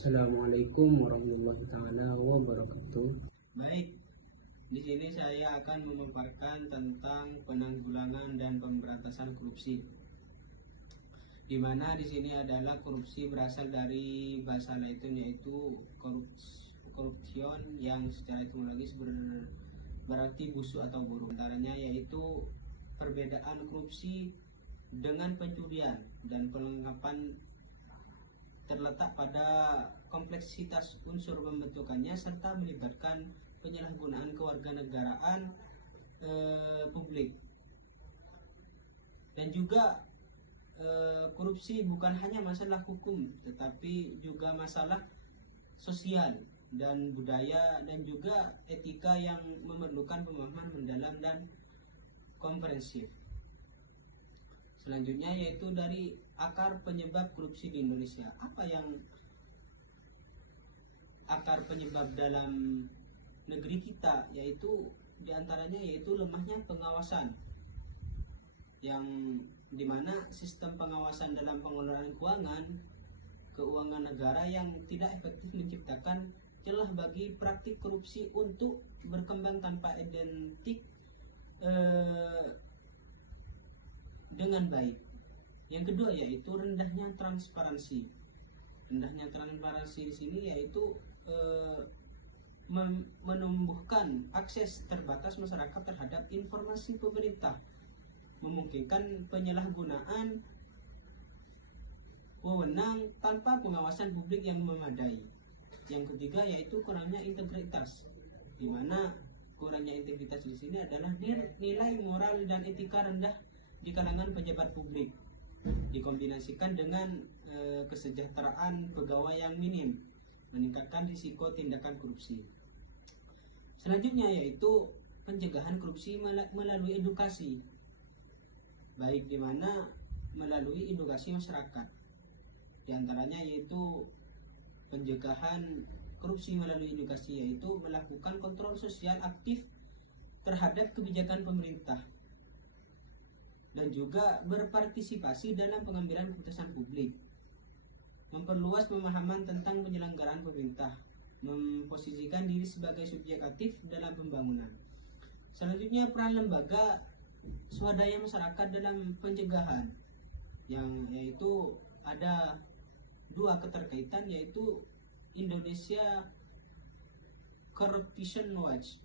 Assalamualaikum warahmatullahi taala wabarakatuh. Baik, di sini saya akan memaparkan tentang penanggulangan dan pemberantasan korupsi. Di mana di sini adalah korupsi berasal dari bahasa Latin yaitu corruption yang secara etimologis berarti busuk atau buruk. Antaranya yaitu perbedaan korupsi dengan pencurian dan pelengkapan terletak pada kompleksitas unsur pembentukannya serta melibatkan penyalahgunaan kewarganegaraan publik. Dan juga korupsi bukan hanya masalah hukum tetapi juga masalah sosial dan budaya dan juga etika yang memerlukan pemahaman mendalam dan komprehensif. Selanjutnya yaitu dari akar penyebab korupsi di Indonesia. Apa yang akar penyebab dalam negeri kita, yaitu diantaranya yaitu lemahnya pengawasan, yang dimana sistem pengawasan dalam pengelolaan keuangan negara yang tidak efektif menciptakan celah bagi praktik korupsi untuk berkembang tanpa identik dengan baik. Yang kedua yaitu rendahnya transparansi. Rendahnya transparansi di sini yaitu menumbuhkan akses terbatas masyarakat terhadap informasi pemerintah, memungkinkan penyalahgunaan wewenang tanpa pengawasan publik yang memadai. Yang ketiga yaitu kurangnya integritas, di mana kurangnya integritas di sini adalah nilai moral dan etika rendah di kalangan pejabat publik, dikombinasikan dengan kesejahteraan pegawai yang minim, meningkatkan risiko tindakan korupsi. Selanjutnya yaitu pencegahan korupsi melalui edukasi, baik di mana melalui edukasi masyarakat. Di antaranya yaitu pencegahan korupsi melalui edukasi yaitu melakukan kontrol sosial aktif terhadap kebijakan pemerintah dan juga berpartisipasi dalam pengambilan keputusan publik, memperluas pemahaman tentang penyelenggaraan pemerintah, memposisikan diri sebagai subjek aktif dalam pembangunan. Selanjutnya peran lembaga swadaya masyarakat dalam pencegahan, yang yaitu ada dua keterkaitan, yaitu Indonesia Corruption Watch.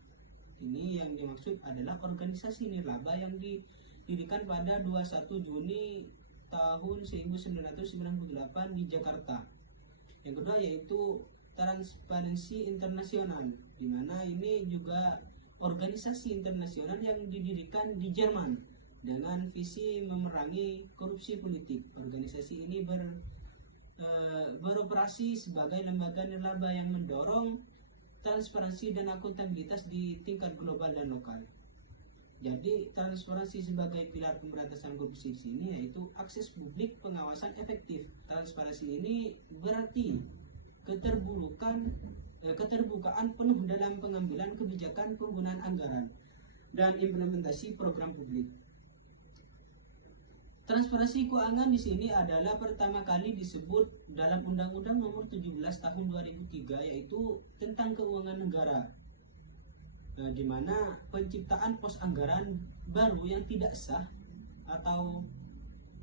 Ini yang dimaksud adalah organisasi nirlaba yang didirikan pada 21 Juni tahun 1998 di Jakarta. Yang kedua yaitu Transparency International, di mana ini juga organisasi internasional yang didirikan di Jerman dengan visi memerangi korupsi politik. Organisasi ini beroperasi sebagai lembaga nirlaba yang mendorong transparansi dan akuntabilitas di tingkat global dan lokal. Jadi transparansi sebagai pilar pemberantasan korupsi di sini yaitu akses publik, pengawasan efektif. Transparansi ini berarti keterbukaan penuh dalam pengambilan kebijakan, penggunaan anggaran, dan implementasi program publik. Transparansi keuangan di sini adalah pertama kali disebut dalam Undang-Undang Nomor 17 Tahun 2003 yaitu tentang keuangan negara. Di mana penciptaan pos anggaran baru yang tidak sah atau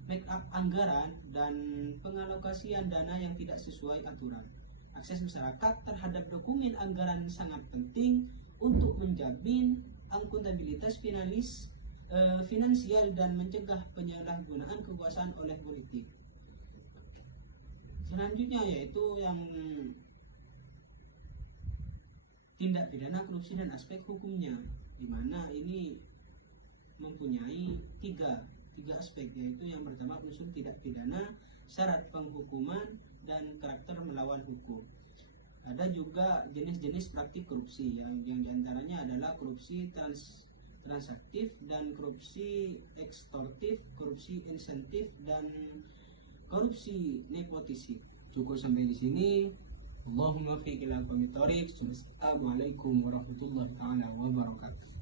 make up anggaran dan pengalokasian dana yang tidak sesuai aturan. Akses masyarakat terhadap dokumen anggaran sangat penting untuk menjamin akuntabilitas finansial dan mencegah penyalahgunaan kekuasaan oleh politik. Selanjutnya yaitu yang tindak pidana korupsi dan aspek hukumnya, di mana ini mempunyai tiga aspek, yaitu yang pertama unsur tidak pidana, syarat penghukuman, dan karakter melawan hukum. Ada juga jenis-jenis praktik korupsi yang diantaranya adalah korupsi transaktif dan korupsi ekstorsif, korupsi insentif, dan korupsi nepotisme. Cukup sampai di sini. Allahumma fiqh ila qawmi thariq. Assalamualaikum warahmatullahi wabarakatuh.